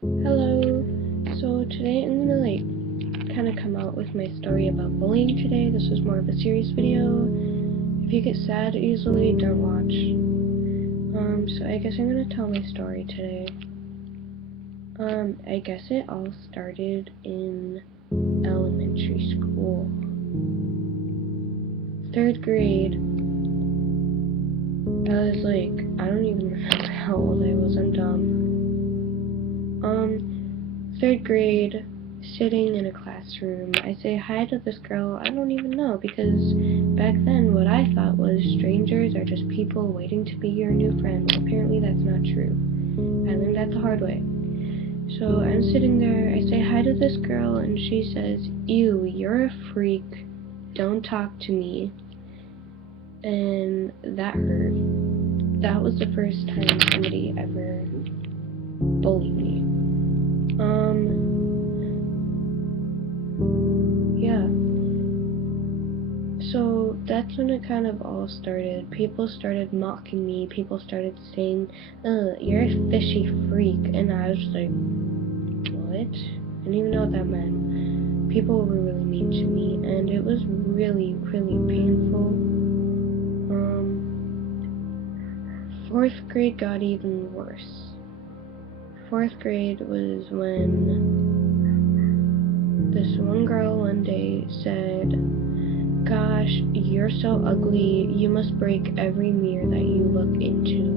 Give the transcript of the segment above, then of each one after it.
Hello. So today I'm gonna kind of come out with my story about bullying today. This is more of a serious video. If you get sad easily, don't watch. So I guess I'm gonna tell my story today. I guess it all started in elementary school. 3rd grade. I was I don't even remember how old I was, I'm dumb. 3rd grade, sitting in a classroom, I say hi to this girl I don't even know, because back then what I thought was strangers are just people waiting to be your new friend. Well, apparently that's not true. I learned that the hard way. So I'm sitting there, I say hi to this girl, and she says, "Ew, you're a freak, don't talk to me." And that hurt. That was the first time somebody ever bullied me. Yeah. So that's when it kind of all started. People started mocking me. People started saying, "You're a fishy freak." And I was like, what? I didn't even know what that meant. People were really mean to me, and it was really, really painful. 4th grade got even worse. 4th grade was when this one girl one day said, "Gosh, you're so ugly. You must break every mirror that you look into.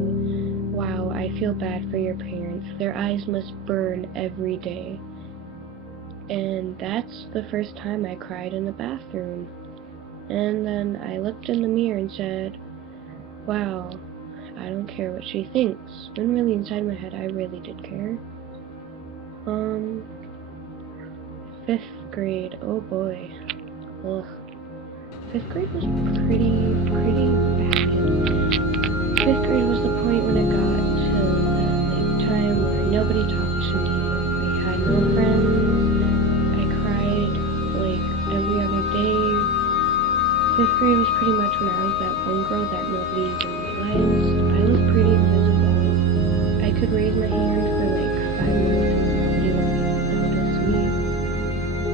Wow, I feel bad for your parents. Their eyes must burn every day." And that's the first time I cried in the bathroom. And then I looked in the mirror and said, wow, I don't care what she thinks. When really inside my head, I really did care. 5th grade, oh boy. Ugh. 5th grade was pretty bad. 5th grade was the point when it got to the time where nobody talked to me. I had no friends. I cried every other day. 5th grade was pretty much when I was that one girl that nobody even realized. I was pretty invisible. I could raise my hand for 5 minutes and nobody would even notice me.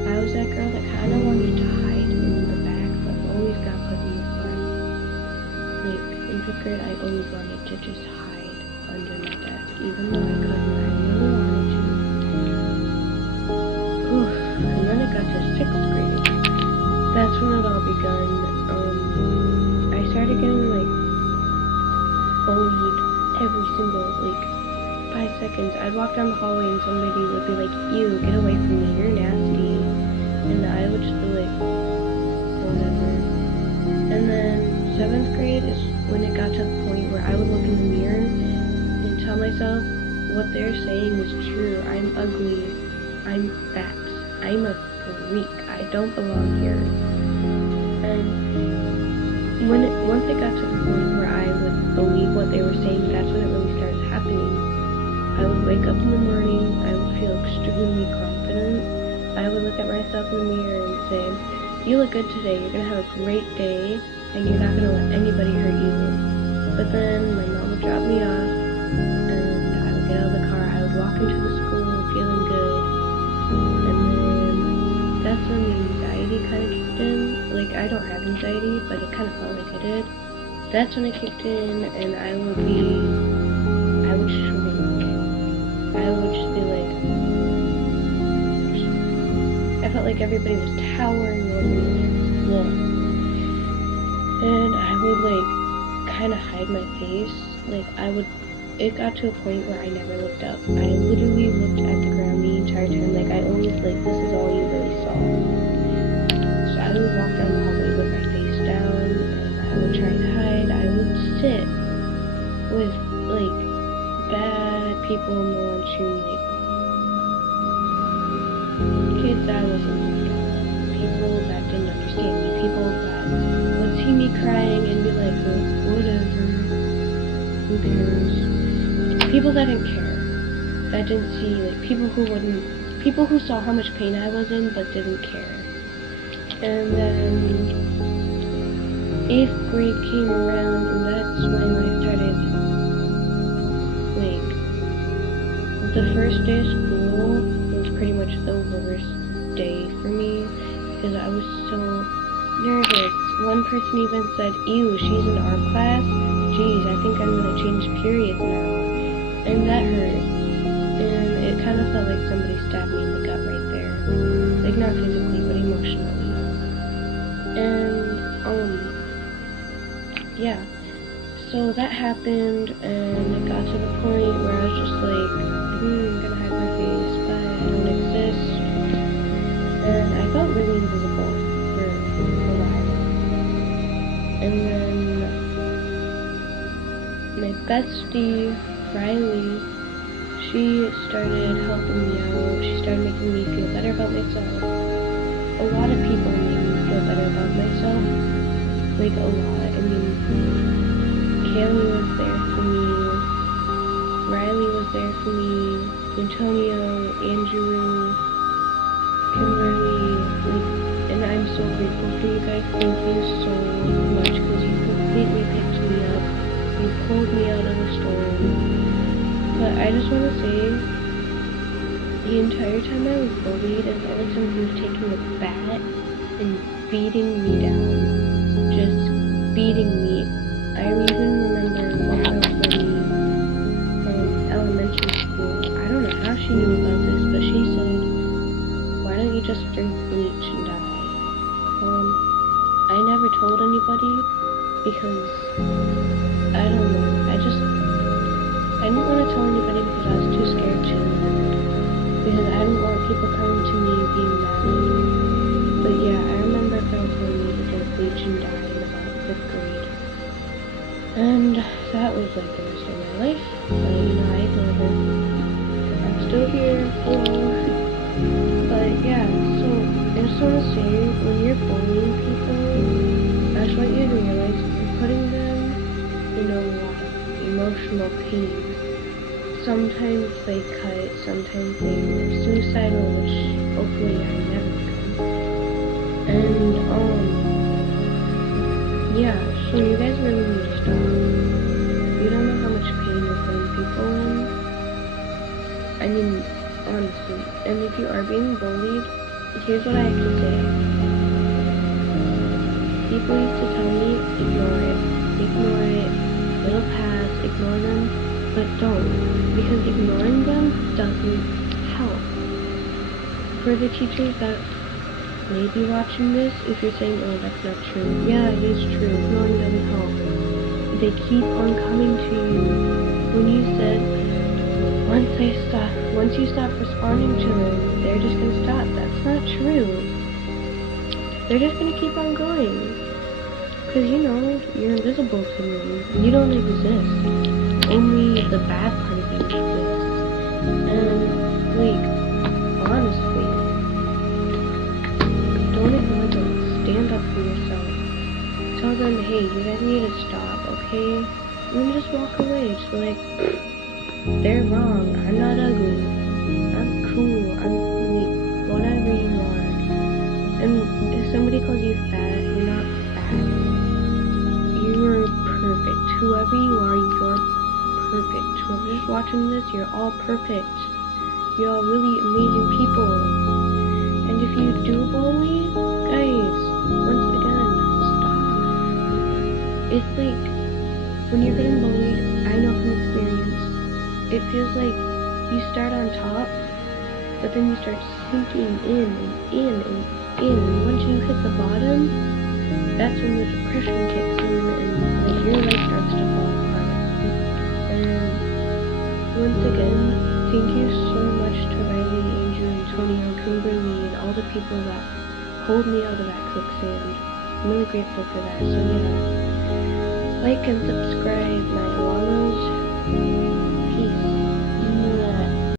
I was that girl that kind of wanted to hide in the back, but always got put in the front. In 5th grade, I always wanted to just hide under my desk, even though I couldn't. I really wanted to. And then it got to 6th grade. That's when it all begun. I started getting bullied every single 5 seconds. I'd walk down the hallway and somebody would be like, "Ew, get away from me, you're nasty." And I would just be like, whatever. And then 7th grade is when it got to the point where I would look in the mirror and tell myself, what they're saying is true. I'm ugly. I'm fat. I'm a freak. I don't belong here. And once it got to the point where I would believe what they were saying, that's when it really started happening. I would wake up in the morning, I would feel extremely confident. I would look at myself in the mirror and say, "You look good today, you're gonna have a great day, and you're not gonna let anybody hurt you." But then my mom would drop me off, and I would get out of the car, I would walk into the school feeling good, and then that's when the anxiety kind of kicked in. I don't have anxiety, but it kind of felt like I did. That's when it kicked in, and I would shrink. I would just be I felt like everybody was towering over me. Yeah. And I would kind of hide my face. It got to a point where I never looked up. I literally looked at the ground the entire time. I always this is all you really saw. So I would walk down the hallway with my face down, and I would try to hide. I would sit with bad people in the lunchroom, kids that I wasn't people that didn't understand me, people that would see me crying and be like, "Oh, whatever, who cares?" People that didn't care, that didn't see, people who saw how much pain I was in but didn't care. And then 8th grade came around, and that's when I started the first day of school was pretty much the worst day for me because I was so nervous. One person even said, "Ew, she's in our class? Geez, I think I'm gonna change periods now." And that hurt. And it kind of felt like somebody stabbed me in the gut right there. Like, not physically, but emotionally. And, yeah. So that happened, and it got to the point where I was just like, I'm gonna hide my face, but I don't exist. And I felt really invisible for a while. And then my bestie, Riley, she started helping me out. She started making me feel better about myself. A lot of people made me feel better about myself. Like, a lot. I mean, Kaylee was there for me. Riley was there for me. Antonio, Andrew, Kimberly, like, and I'm so grateful for you guys. Thank you so much because you completely picked me up. You pulled me out of the storm. But I just want to say, the entire time I was bullied, and all the time he was taking a bat and beating me down. Just beating me. I even remember one girl from elementary school. I don't know how she knew about this, but she said, "Why don't you just drink bleach and die?" I never told anybody because I don't know. I didn't want to tell anybody because I was too scared to. Because I didn't want people coming to me being mad at me. But yeah, I remember a girl telling me to drink bleach and die in about 5th grade. And that was like the rest of my life. But you know, I ignored her. I'm still here. Hello. But yeah, so I just want to say, when you're bullying people, I just want you to realize you're putting them in a lot of emotional pain. Sometimes they cut, sometimes they're suicidal, which hopefully I never become. And, yeah, so you guys really need to stop. You don't know how much pain you're putting people in. I mean, honestly. And if you are being bullied, here's what I have to say. People used to tell me, ignore it, it'll pass, ignore them. But don't, because ignoring them doesn't help. For the teachers that may be watching this, if you're saying, "Oh, that's not true," yeah, it is true. Ignoring doesn't help. They keep on coming to you. When you said, once you stop responding to them, they're just gonna stop. That's not true. They're just gonna keep on going. Because, you know, you're invisible to them. You don't exist. Only the bad part of you exists. And, like, honestly, don't ignore them. Stand up for yourself. Tell them, "Hey, you guys need to stop, okay?" And then just walk away. Just be like, "They're wrong. I'm not ugly. I'm cool. I'm, like, whatever you are." And if somebody calls you fat, you're not fat. You're perfect. Whoever you are, you're perfect. Whoever's watching this, you're all perfect. You're all really amazing people. And if you do bully, guys, once again, stop. It's like, when you're getting bullied, I know from experience, it feels like you start on top, but then you start sinking in and in and in. And once you hit the bottom, that's when the depression kicks in and like, your life starts to fall apart. And once again, thank you so much to Riley, Andrew, Antonio, Kimberly, and all the people that pulled me out of that quicksand. I'm really grateful for that. So yeah, like and subscribe my llamas.